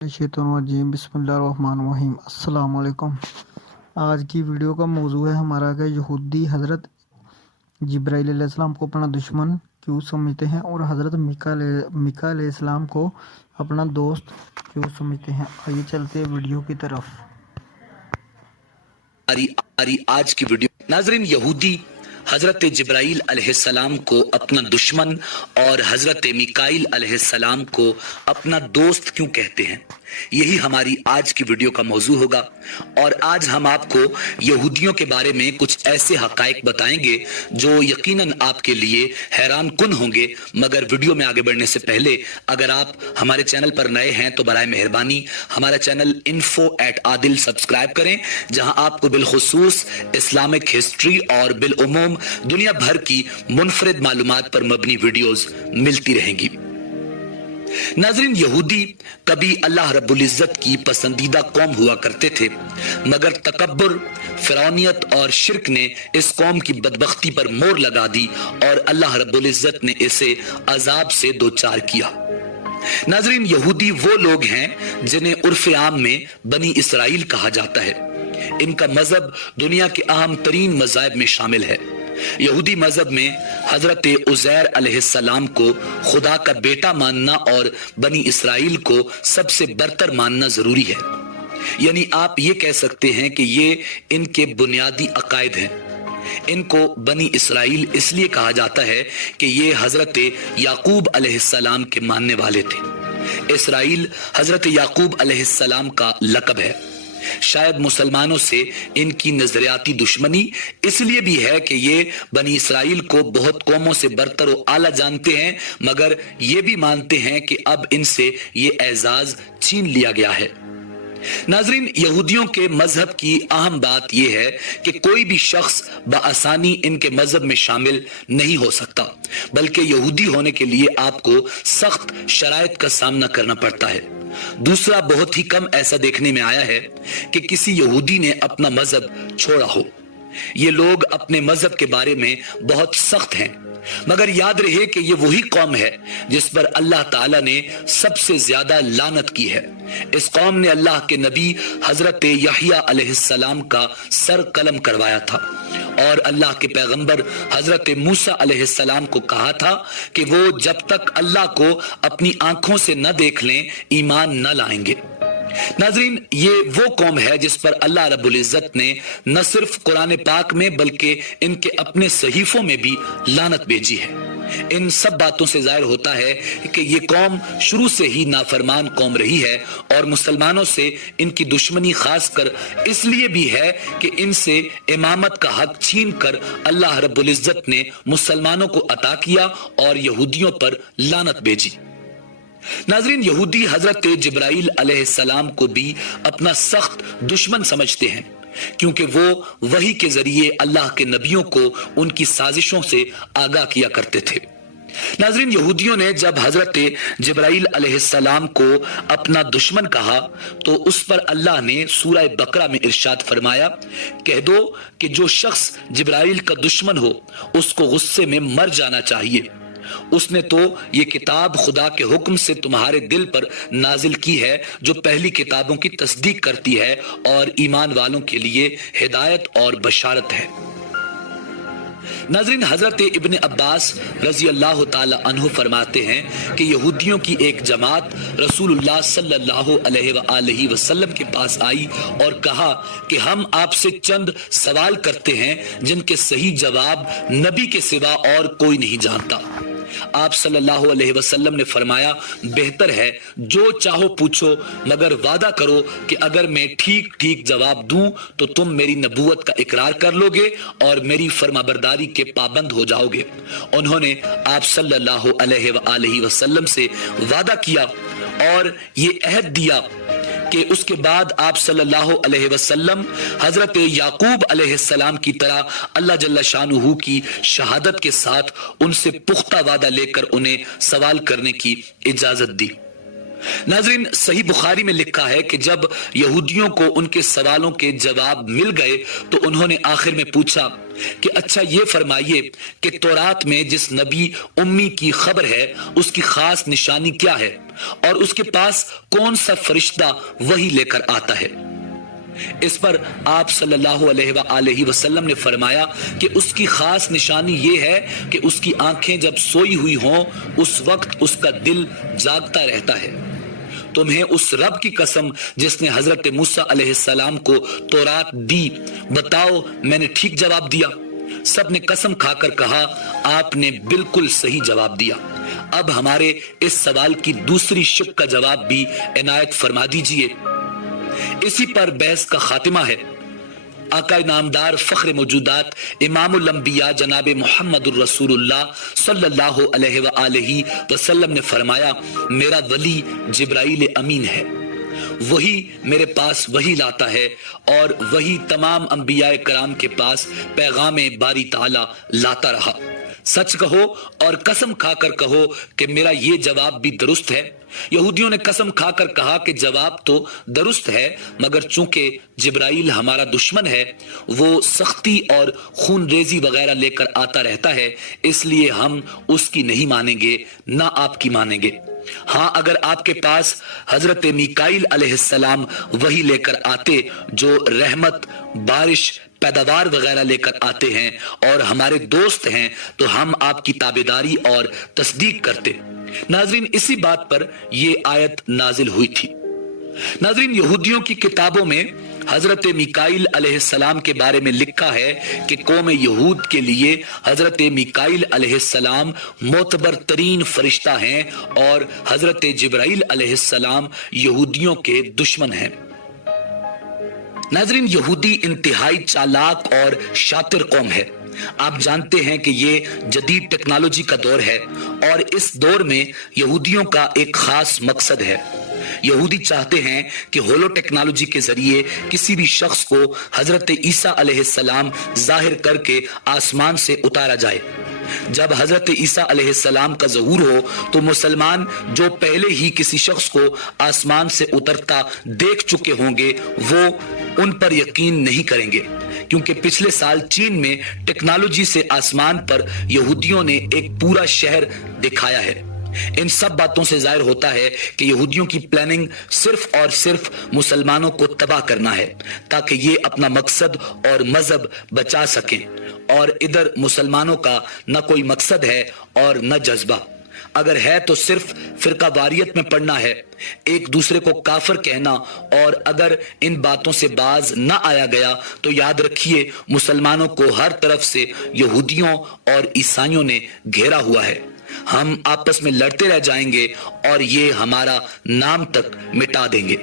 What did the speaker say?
बिस्मिल्लाहिर्रहमानिर्रहीम। अस्सलाम वालेकुम। आज की वीडियो का मौजू है हमारा कि यहूदी हज़रत जिब्राईल अलैहिस्सलाम को अपना दुश्मन क्यों समझते हैं और हज़रत मीका अलैहिस्सलाम को अपना दोस्त क्यों समझते हैं। आइए चलते हैं वीडियो की तरफ। आज की वीडियो नाजरीन, यहूदी हजरत जिब्राईल अलैहिस्सलाम को अपना दुश्मन और हजरत मीकाईल अलैहिस्सलाम को अपना दोस्त क्यों कहते हैं, यही हमारी आज की वीडियो का मौजू होगा। और आज हम आपको यहूदियों के बारे में कुछ ऐसे हकाइक बताएंगे जो यकीनन आपके लिए हैरान कुन होंगे। मगर वीडियो में आगे बढ़ने से पहले अगर आप हमारे चैनल पर नए हैं तो बराए मेहरबानी हमारा चैनल info@adil सब्सक्राइब करें, जहां आपको बिलखुसूस इस्लामिक हिस्ट्री और बिलउमूम दुनिया भर की मुनफरिद मालूमात पर मबनी वीडियोस मिलती रहेंगी। नाज़रीन, यहूदी कभी अल्लाह रब्बुल इज्जत की पसंदीदा कौम हुआ करते थे, मगर तकब्बुर, फिरौनियत और शिर्क ने इस कौम की बदबख्ती पर मोर लगा दी और अल्लाह रब्बुल इज्जत ने इसे अजाब से दो चार किया। नाज़रीन, यहूदी वो लोग हैं जिन्हें उर्फ आम में बनी इसराइल कहा जाता है। इनका मजहब दुनिया के अहम तरीन मज़ाहिब में शामिल है। यहूदी मजहब में हजरत उज़ैर अलैहिस्सलाम को खुदा का बेटा मानना और बनी इसराइल को सबसे बरतर मानना जरूरी है। यानी आप ये कह सकते हैं कि ये इनके बुनियादी अकायद हैं। इनको बनी इसराइल इसलिए कहा जाता है कि ये हजरत याकूब अलैहिस्सलाम के मानने वाले थे। इसराइल हजरत याकूब अलैहिस्सलाम का लक़ब है। शायद मुसलमानों से इनकी नजरियाती दुश्मनी इसलिए भी है कि ये बनी इसराइल को बहुत कौमों से बरतर व आला जानते हैं, मगर ये भी मानते हैं कि अब इनसे ये एजाज छीन लिया गया है। नाजरीन, यहूदियों के मजहब की अहम बात यह है कि कोई भी शख्स बआसानी इनके मजहब में शामिल नहीं हो सकता, बल्कि यहूदी होने के लिए आपको सख्त शराइत का सामना करना पड़ता है। दूसरा, बहुत ही कम ऐसा देखने में आया है कि किसी यहूदी ने अपना मजहब छोड़ा हो। ये लोग अपने मजहब के बारे में बहुत सख्त हैं, मगर याद रहे कि ये वही कौम है जिस पर अल्लाह ताला ने सबसे ज्यादा लानत की है। इस कौम ने अल्लाह के नबी हजरत यहया अलैहिस्सलाम का सर कलम करवाया था और अल्लाह के पैगंबर हजरत मूसा अलैहिस्सलाम को कहा था कि वो जब तक अल्लाह को अपनी आंखों से न देख लें ईमान न लाएंगे। नाजरीन, ये वो कौम है जिस पर अल्लाह रब्बुल इज्जत ने न सिर्फ कुरान पाक में बल्कि इनके अपने सहीफों में भी लानत भेजी है। इन सब बातों से जाहिर होता है कि ये कौम शुरू से ही नाफरमान कौम रही है और मुसलमानों से इनकी दुश्मनी खासकर इसलिए भी है कि इनसे इमामत का हक छीन कर अल्लाह रब्बुल इज्जत ने मुसलमानों को अता किया और यहूदियों पर लानत भेजी। नाजरीन, यहूदी हजरत जिब्राईल अलैहिस्सलाम को भी अपना सख्त दुश्मन समझते हैं, क्योंकि वो वही के जरिए अल्लाह के नबियों को उनकी साजिशों से आगाह किया करते थे। नाजरीन, यहूदियों ने जब हजरत जिब्राईल अलैहिस्सलाम को अपना दुश्मन कहा तो उस पर अल्लाह ने सूरह बकरा में इरशाद फरमाया, कह दो कि जो शख्स जिब्राईल का दुश्मन हो उसको गुस्से में मर जाना चाहिए। उसने तो ये किताब खुदा के हुक्म से तुम्हारे दिल पर नाजिल की है जो पहली किताबों की तस्दीक करती है और ईमान वालों के लिए हिदायत और बशारत है। नाज़रीन, हजरत इब्न अब्बास रजी अल्लाह ताला अन्हु फरमाते हैं कि यहूदियों की एक जमात रसूलुल्लाह सल्लल्लाहु अलैहि वसल्लम के पास आई और कहा कि हम आपसे चंद सवाल करते हैं जिनके सही जवाब नबी के सिवा और कोई नहीं जानता। आप सल्लल्लाहु अलैहि वसल्लम ने फरमाया, बेहतर है जो चाहो पूछो, मगर वादा करो कि अगर मैं ठीक ठीक जवाब दूं तो तुम मेरी नबूवत का इकरार कर लोगे और मेरी फरमाबरदारी के पाबंद हो जाओगे। उन्होंने आप सल्लल्लाहु अलैहि वसल्लम से वादा किया और ये अहद दिया कि उसके बाद आप सल्लल्लाहु अलैहि वसल्लम हजरत याकूब अलैहिस्सलाम की तरह अल्लाह जल्ला शानुहु की शहादत के साथ उनसे पुख्ता वादा लेकर उन्हें सवाल करने की इजाजत दी। नाज़रीन, सही बुखारी में लिखा है कि जब यहूदियों को उनके सवालों के जवाब मिल गए तो उन्होंने आखिर में पूछा कि अच्छा ये फरमाइए कि तौरात में जिस नबी उम्मी की खबर है उसकी खास निशानी क्या है और उसके पास कौन सा फरिश्ता वही लेकर आता है। इस पर आप सल्लल्लाहु अलैहि वसल्लम ने फरमाया कि उसकी खास निशानी ये है कि उसकी आंखें जब सोई हुई हों उस वक्त उसका दिल जागता रहता है। तुम्हें उस रब की कसम जिसने हजरत मूसा अलैहिस्सलाम को तौरात दी, बताओ मैंने ठीक जवाब दिया। सब ने कसम खाकर कहा, आपने बिल्कुल सही जवाब दिया। अब हमारे इस सवाल की दूसरी शिक का जवाब भी इनायत फरमा दीजिए। इसी पर बहस का खातिमा है। आका नामदार फख्र मौजूदात इमामुल अंबिया जनाब मुहम्मदुर रसूलुल्लाह सल्लल्लाहु अलैहि वसल्लम ने फरमाया, मेरा वली जिब्राइल अमीन है, वही मेरे पास वही लाता है और वही तमाम अंबिया कराम के पास पैगाम बारी ताला लाता रहा। सच कहो और कसम खाकर कहो कि मेरा ये जवाब भी दुरुस्त है। यहूदियों ने कसम खाकर कहा कि जवाब तो दुरुस्त है, मगर चूंकि जिब्राइल हमारा दुश्मन है, वो सख्ती और खूनरेजी वगैरह लेकर आता रहता है, इसलिए हम उसकी नहीं मानेंगे, ना आपकी मानेंगे। हाँ, अगर आपके पास हजरत मीकाईल अलैहिस्सलाम वही लेकर आते जो रहमत, बारिश, पैदावार वगैरह लेकर आते हैं और हमारे दोस्त हैं, तो हम आपकी ताबेदारी और तस्दीक करते। नाज़रीन, इसी बात पर यह आयत नाजिल हुई थी। नाज़रीन, यहूदियों की किताबों में हजरत मीकाईल अलैहिस्सलाम के बारे में लिखा है कि कौम यहूद के लिए हजरत मीकाईल अलैहिस्सलाम मोतबर तरीन फरिश्ता हैं और हजरत जिब्राइल अलैहिस्सलाम यहूदियों के दुश्मन हैं। नाज़रीन, यहूदी इंतहाई चालाक और शातिर कौम है। आप जानते हैं कि ये जदीद टेक्नोलॉजी का दौर है और इस दौर में यहूदियों का एक खास मकसद है। यहूदी चाहते हैं कि होलो टेक्नोलॉजी के जरिए किसी भी शख्स को हजरत ईसा अलैहिस्सलाम जाहिर करके आसमान से उतारा जाए। जब हजरत ईसा अलैहिस्सलाम का ज़हूर हो तो मुसलमान जो पहले ही किसी शख्स को आसमान से उतरता देख चुके होंगे वो उन पर यकीन नहीं करेंगे, क्योंकि पिछले साल चीन में टेक्नोलॉजी से आसमान पर यहूदियों ने एक पूरा शहर दिखाया है। इन सब बातों से जाहिर होता है कि यहूदियों की प्लानिंग सिर्फ और सिर्फ मुसलमानों को तबाह करना है ताकि ये अपना मकसद और मजहब बचा सकें, और इधर मुसलमानों का न कोई मकसद है और न जज्बा। अगर है तो सिर्फ फिरका वारियत में पड़ना है, एक दूसरे को काफिर कहना, और अगर इन बातों से बाज न आया गया तो याद रखिए मुसलमानों को हर तरफ से यहूदियों और ईसाइयों ने घेरा हुआ है। हम आपस में लड़ते रह जाएंगे और ये हमारा नाम तक मिटा देंगे।